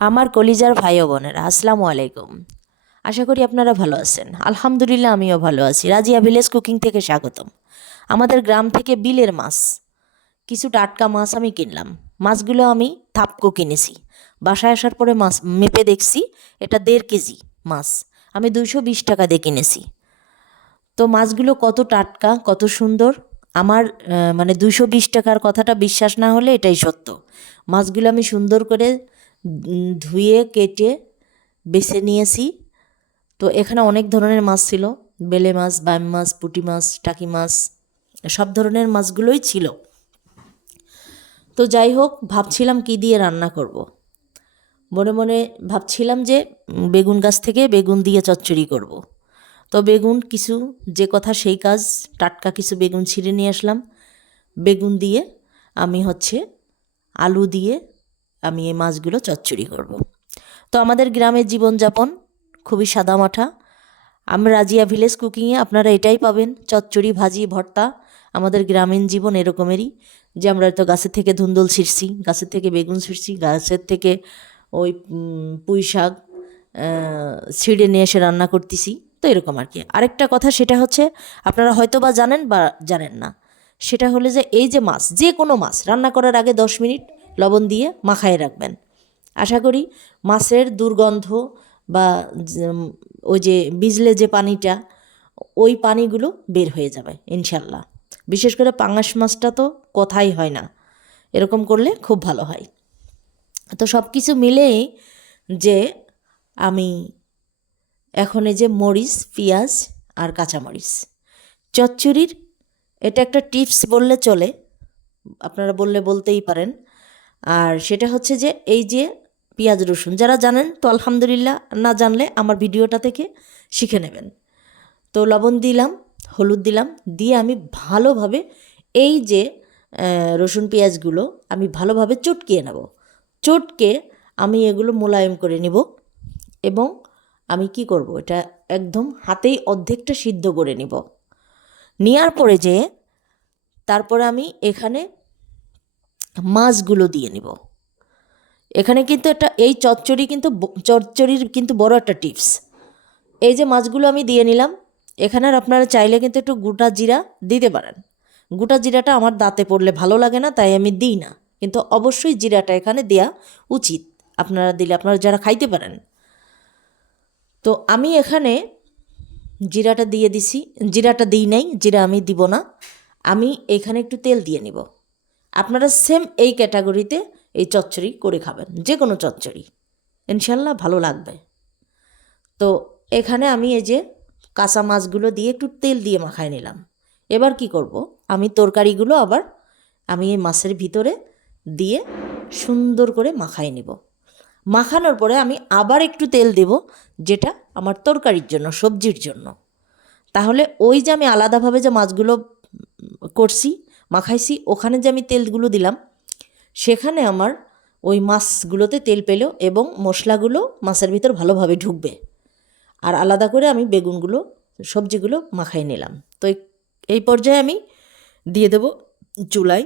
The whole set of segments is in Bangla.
আমার কলিজার ভাই ও বোনেরা, আসসালামু আলাইকুম। আশা করি আপনারা ভালো আছেন। আলহামদুলিল্লাহ, আমিও ভালো আছি। রাজিয়া ভিলেজ কুকিং থেকে স্বাগতম। আমাদের গ্রাম থেকে বিলের মাছ, কিছু টাটকা মাছ আমি কিনলাম। মাছগুলো আমি থাপকো কিনেছি। বাসায় আসার পরে মাছ মেপে দেখছি এটা 1.5 কেজি মাছ। আমি 220 টাকা দিয়ে কিনেছি। তো মাছগুলো কত টাটকা, কত সুন্দর। আমার 220 টাকার কথাটা বিশ্বাস না হলে এটাই সত্য। মাছগুলো আমি সুন্দর করে ধুয়ে কেটে বেছে নিয়েছি। তো এখানে অনেক ধরনের মাছ ছিল, বেলে মাছ, বাইম মাছ, পুঁটি মাছ, টাকি মাছ, সব ধরনের মাছগুলোই ছিল। তো যাই হোক, ভাবছিলাম কি দিয়ে রান্না করব। মনে মনে ভাবছিলাম যে বেগুন গাছ থেকে বেগুন দিয়ে চচ্চড়ি করব। তো বেগুন কিছু, যে কথা সেই কাজ, টাটকা কিছু বেগুন ছিঁড়ে নিয়ে আসলাম। বেগুন দিয়ে আমি আলু দিয়ে আমি এই মাছগুলো চচ্চড়ি করব। তো আমাদের গ্রামের জীবনযাপন খুবই সাদামাঠা। আমরা রাজিয়া ভিলেজ কুকিংয়ে আপনারা এটাই পাবেন, চচ্চড়ি, ভাজি, ভর্তা। আমাদের গ্রামীণ জীবন এরকমেরই, যে আমরা তো গাছের থেকে ধুন্দুল ছিঁড়ছি, গাছের থেকে বেগুন ছিঁড়ছি, গাছের থেকে ওই পুঁই শাক ছিঁড়ে নিয়ে এসে রান্না করতেছি। তো এরকম আর কি। আরেকটা কথা, সেটা হচ্ছে আপনারা হয়তো বা জানেন বা জানেন না। সেটা হলো যে এই যে মাছ, যে কোনো মাছ রান্না করার আগে 10 মিনিট লবণ দিয়ে মাখায় রাখবেন। আশা করি মাছের দুর্গন্ধ বা ওই যে বিজলে যে পানিটা, ওই পানিগুলো বের হয়ে যাবে ইনশাল্লাহ। বিশেষ করে পাঙাশ মাছটা তো কথাই হয় না, এরকম করলে খুব ভালো হয়। তো সব কিছু মিলেই যে আমি এখন এই যে মরিচ, পেঁয়াজ আর কাঁচামরিচ, চচ্চড়ির এটা একটা টিপস বললে চলে, আপনারা বলতেই পারেন। আর সেটা হচ্ছে যে এই যে পেঁয়াজ রসুন, যারা জানেন তো আলহামদুলিল্লাহ, না জানলে আমার ভিডিওটা থেকে শিখে নেবেন। তো লবণ দিলাম, হলুদ দিলাম, দিয়ে আমি ভালোভাবে এই যে রসুন পেঁয়াজগুলো আমি ভালোভাবে চটকিয়ে নেব। চটকে আমি এগুলো মোলায়েম করে নেব। এবং আমি কি করব, এটা একদম হাতেই অর্ধেকটা সিদ্ধ করে নিব। নেওয়ার পরে যে তারপরে আমি এখানে মাছগুলো দিয়ে নিব। এখানে কিন্তু এই চচ্চড়ির কিন্তু বড় একটা টিপস। এই যে মাছগুলো আমি দিয়ে নিলাম, এখানে আর আপনারা চাইলে কিন্তু একটু গোটা জিরা দিতে পারেন। গোটা জিরাটা আমার দাঁতে পড়লে ভালো লাগে না, তাই আমি দিই না। কিন্তু অবশ্যই জিরাটা এখানে দেওয়া উচিত, আপনারা দিলে, আপনারা যারা খাইতে পারেন। তো আমি এখানে জিরাটা দিয়ে দিছি, জিরাটা দিই নাই, জিরা আমি দিব না। আমি এখানে একটু তেল দিয়ে নিব। আপনারা সেম এই ক্যাটাগরিতে এই চচ্চড়ি করে খাবেন, যে কোনো চচ্চড়ি, ইনশাল্লাহ ভালো লাগবে। তো এখানে আমি এই যে কাঁচা মাছগুলো দিয়ে একটু তেল দিয়ে মাখায় নিলাম। এবার কি করব, আমি তরকারিগুলো আবার আমি এই মাছের ভিতরে দিয়ে সুন্দর করে মাখায় নিব। মাখানোর পরে আমি আবার একটু তেল দেব, যেটা আমার তরকারির জন্য, সবজির জন্য। তাহলে ওই যে আমি আলাদাভাবে যে মাছগুলো করছি, মাখাইছি, ওখানে যে আমি তেলগুলো দিলাম, সেখানে আমার ওই মাছগুলোতে তেল পেল এবং মশলাগুলো মাছের ভিতর ভালোভাবে ঢুকবে। আর আলাদা করে আমি বেগুনগুলো, সবজিগুলো মাখাই নিলাম। তো এই পর্যায়ে আমি দিয়ে দেব চুলায়।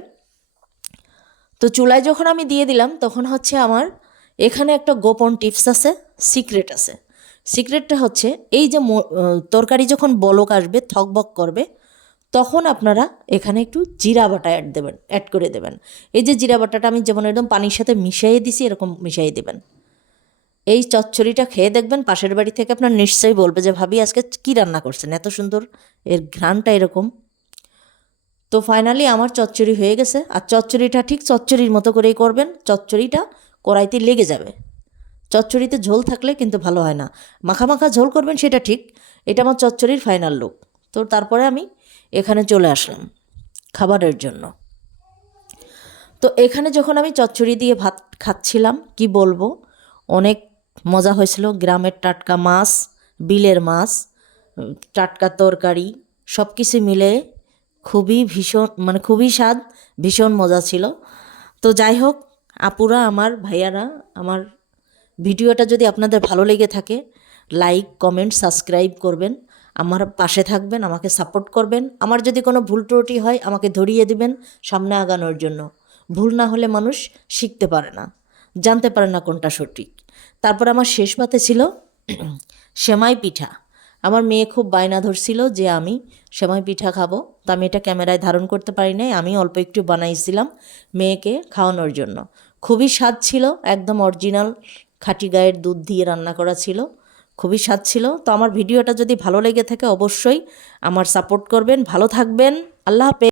তো চুলায় যখন আমি দিয়ে দিলাম, তখন আমার এখানে একটা গোপন টিপস আছে, সিক্রেট আছে। সিক্রেটটা হচ্ছে এই যে তরকারি যখন বলক আসবে, থকবক করবে, তখন আপনারা এখানে একটু জিরা বাটা অ্যাড করে দেবেন। এই যে জিরা বাটাটা আমি যেমন একদম পানির সাথে মিশিয়ে দিছি, এরকম মিশিয়ে দেবেন। এই চচ্চড়িটা খেয়ে দেখবেন, পাশের বাড়ি থেকে আপনার নিশ্চয়ই বলবে যে ভাবি আজকে কী রান্না করছেন, এত সুন্দর, এর ঘ্রাণটা এরকম। তো ফাইনালি আমার চচ্চড়ি হয়ে গেছে। আর চচ্চড়িটা ঠিক চচ্চড়ির মতো করেই করবেন, চচ্চড়িটা কড়াইতে লেগে যাবে। চচ্চড়িতে ঝোল থাকলে কিন্তু ভালো হয় না, মাখা মাখা ঝোল করবেন সেটা ঠিক। এটা আমার চচ্চড়ির ফাইনাল লুক। তো তারপরে আমি এখানে চলে আসলাম খাবারের জন্য। তো এখানে যখন আমি চচ্চড়ি দিয়ে ভাত খাচ্ছিলাম, কি বলবো, অনেক মজা হয়েছিল। গ্রামের টাটকা মাছ, বিলের মাছ, টাটকা তরকারি, সব কিছু মিলে খুবই স্বাদ, ভীষণ মজা ছিল। তো যাই হোক, আপুরা, আমার ভাইয়ারা, আমার ভিডিওটা যদি আপনাদের ভালো লেগে থাকে, লাইক, কমেন্ট, সাবস্ক্রাইব করবেন, আমার পাশে থাকবেন, আমাকে সাপোর্ট করবেন। আমার যদি কোনো ভুল ত্রুটি হয় আমাকে ধরিয়ে দিবেন সামনে আগানোর জন্য। ভুল না হলে মানুষ শিখতে পারে না, জানতে পারে না কোনটা সঠিক। তারপর আমার শেষ পাতে ছিল সেমাই পিঠা। আমার মেয়ে খুব বায়না ধরছিল যে আমি সেমাই পিঠা খাবো, তো আমি এটা ক্যামেরায় ধারণ করতে পারি নাই, আমি অল্প একটু বানাইছিলাম মেয়েকে খাওয়ানোর জন্য। খুবই স্বাদ ছিল, একদম অরিজিনাল খাঁটি গায়ের দুধ দিয়ে রান্না করা ছিল, খুবই স্বাদ ছিল। তো আমার ভিডিওটা যদি ভালো লেগে থাকে অবশ্যই আমার সাপোর্ট করবেন, ভালো থাকবেন, আল্লাহ হাফেজ।